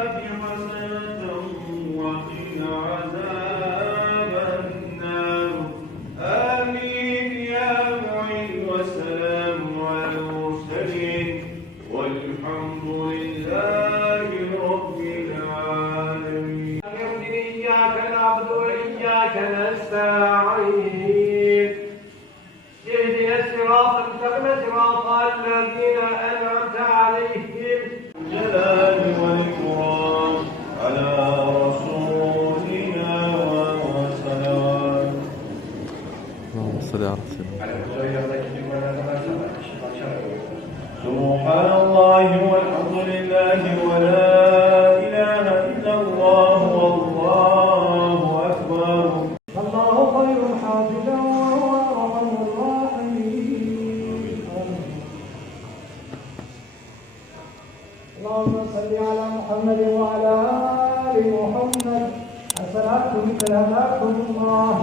حسنة وقنا عذاب النار. آمين يا معين. والسلام على المرسلين والحمد لله رب العالمين. إياك نعبد وإياك نستعين. اهدنا الصراط المستقيم صراط الذين أنعمت عليهم جلال والإكرام على رسولنا وسلام. اللهم صل على سيدنا. سبحان الله والحمد لله ولا إله إلا الله والله أكبر. الله خير حافظا وهو أرحم الراحمين. اللهم صل على محمد وعلى آل محمد. الصلاة مثل هداكم الله.